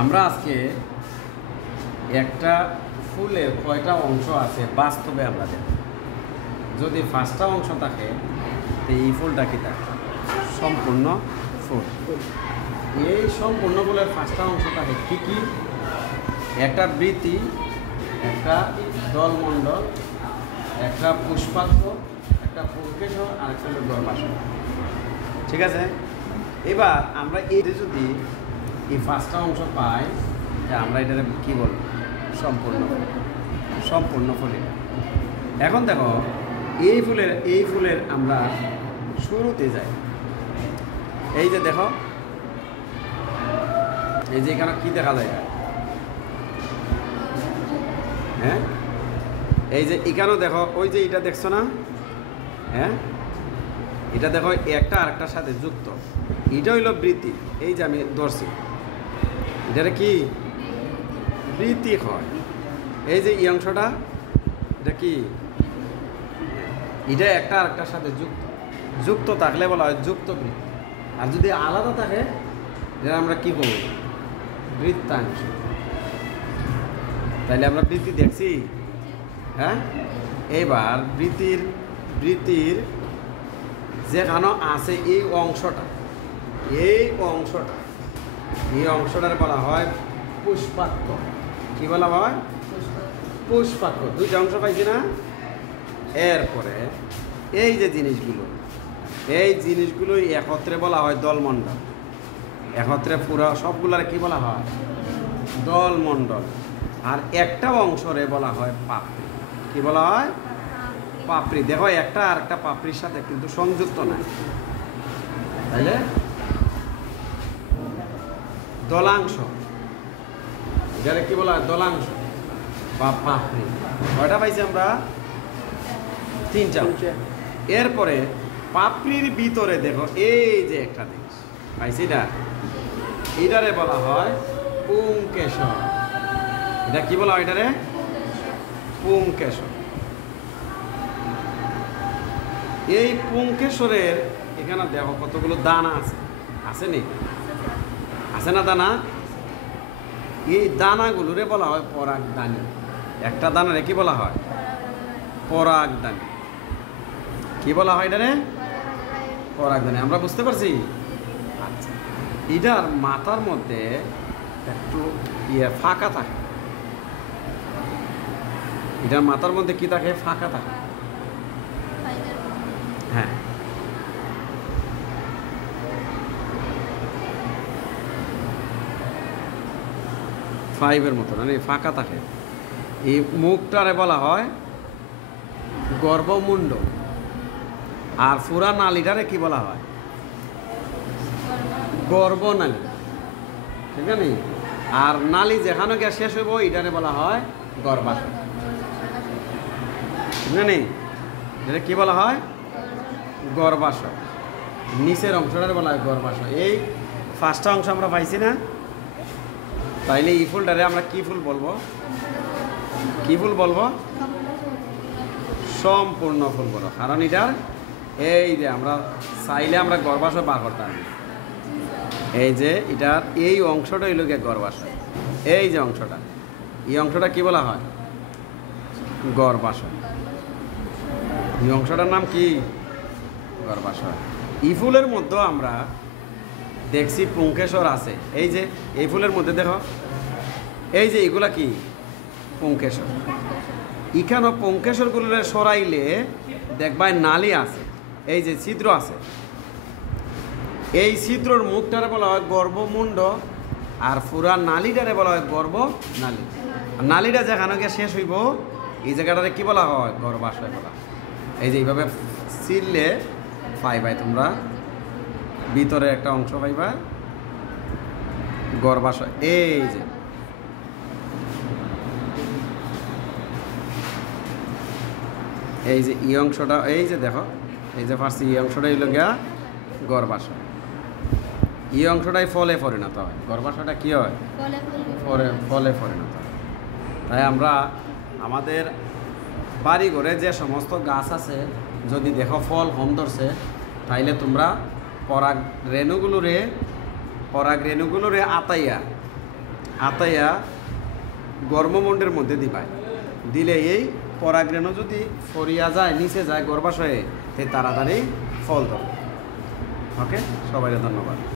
আমরা আজকে একটা ফুলের কয়টা অংশ আছে বাস্তবে আমরা দেখব। যদি পাঁচটা অংশ থাকে তো এই ফুলটা কি থাকে? সম্পূর্ণ ফুল। এই সম্পূর্ণ ফুলের পাঁচটা অংশ থাকে কী কী? একটা বৃতি, একটা দলমণ্ডল, একটা পুষ্পাক্ষ, একটা পুষ্কেশ, আর একটা হলো গর্ভাশয়। ঠিক আছে, এবার আমরা এই যদি এই পাঁচটা অংশ পাই, আমরা এটা কী বলব? সম্পূর্ণ ফুল। এখন দেখো এই ফুলের আমরা শুরুতে যাই। এই যে দেখো, এই যে এখানে কি দেখা যায়? হ্যাঁ, এই যে এখানেও দেখো, ওই যে এটা দেখছো না? হ্যাঁ, এটা দেখো একটা আরেকটার সাথে যুক্ত। এটা হইল বৃত্তি। এই যে আমি ধরছি, এটারে কি বৃত্তি হয়। এই যে এই অংশটা, এটা কি? এটা একটা আরেকটার সাথে যুক্ত থাকলে বলা হয় যুক্ত বৃত্তি। আর যদি আলাদা থাকে এটা আমরা কি করব? বৃত্তাংশ। তাইলে আমরা বৃত্তি দেখছি। হ্যাঁ, এবার বৃত্তির যেখানে আছে এই অংশটার বলা হয় পুষ্পাক্ষ। কি বলা হয়? পুষ্পাক্ষ। দুইটা অংশ পাইছি না? এরপরে এই যে জিনিসগুলো একত্রে বলা হয় দলমণ্ডল। একত্রে পুরো সবগুলার কি বলা হয়? দলমণ্ডল। আর একটা অংশরে বলা হয় পাপড়ি। কি বলা হয়? পাপড়ি। দেখো, একটা আর একটা পাপড়ির সাথে কিন্তু সংযুক্ত নাই, তাইলে দলাংশ। এটারে কি বলা হয়? দলাংশ বা পাপড়ি। কয়টা পাইছি আমরা? তিনটা। এরপরে পাপড়ির ভিতরে দেখো, এই যে একটা জিনিস পাইছি না, এটারে বলা হয় পুংকেশর। এটা কি বলা হয়? এটারে পুংকেশর। এই পুংকেশরের এখানে দেখো কতগুলো দানা আছে নি? আছে না দানা? এই দানাগুলোরে বলা হয় পরাগদানি। একটা দানারে কি বলা হয়? পরাগদানি। কি বলা হয় এটারে? পরাগদানি। আমরা বুঝতে পারছি? আচ্ছা, এটার মাথার মধ্যে একটু ফাঁকা থাকে। এটার মাথার মধ্যে কি থাকে? ফাঁকা থাকে। হ্যাঁ, ফাইভের মতো মানে ফাঁকা থাকে। এই মুখটারে বলা হয় গর্ভমুণ্ড। আর পুরা নালীটারে কি বলা হয়? গর্ভনালী। ঠিক আছে? আর নালী যেখানে গিয়ে শেষ হইব এটারে বলা হয় গর্ভাশয়। ঠিক আছে? এটা কি বলা হয়? গর্ভাশয়। নিচের অংশটারে বলা হয় গর্ভাশয়। এই পাঁচটা অংশ আমরা পাইছি না? তাইলে এই ফুলটারে আমরা কি ফুল বলবো? সম্পূর্ণ ফুল বলো। কারণ এটার এই যে আমরা চাইলে আমরা গর্ভাশয় বার করতাম। এই যে এটার এই অংশটা হইল গিয়ে গর্ভাশয়। এই যে অংশটা, এই অংশটা কি বলা হয়? গর্ভাশয়। এই অংশটার নাম কি? গর্ভাশয়। এই ফুলের মধ্যে আমরা দেখছি পুংকেশর আছে। এই যে এই ফুলের মধ্যে দেখো, এই যে এগুলা কি? পুংকেশর। এখানে পুংকেশরগুলো সরাইলে দেখবা নালী আছে, এই যে ছিদ্র আছে। এই ছিদ্রর মুখটারে বলা হয় গর্ভমুণ্ড, আর পুরা নালীটারে বলা হয় গর্ভনালী। নালীটা যেখানে গিয়ে শেষ হইব এই জায়গাটারে কি বলা হয়? গর্ভাশয় বলা। এই যে এইভাবে ছিললে পাইবাই তোমরা ভিতরে একটা অংশ পাইবা গর্ভাশয়। এই যে এই অংশটা, এই যে দেখো, এই যে ফার্স্ট এই অংশটা হইল গিয়া গর্ভাশয়। এই অংশটাই ফলে পরিণত হয়। গর্ভাশয়টা কি হয়? ফলে পরিণত হয়। তাই আমরা আমাদের বাড়ি ঘরে যে সমস্ত গাছ আছে, যদি দেখো ফল কম ধরছে, তাইলে তোমরা পরাগ রেণুগুলোরে আতাইয়া আতাইয়া গর্ভমণ্ডের মধ্যে দিবাই, দিলে এই পরাগরেণু যদি ফরিয়া যায় নিচে যায় গর্ভাশয়ে, তে তাড়াতাড়ি ফল ধরবে। ওকে, সবাইকে ধন্যবাদ।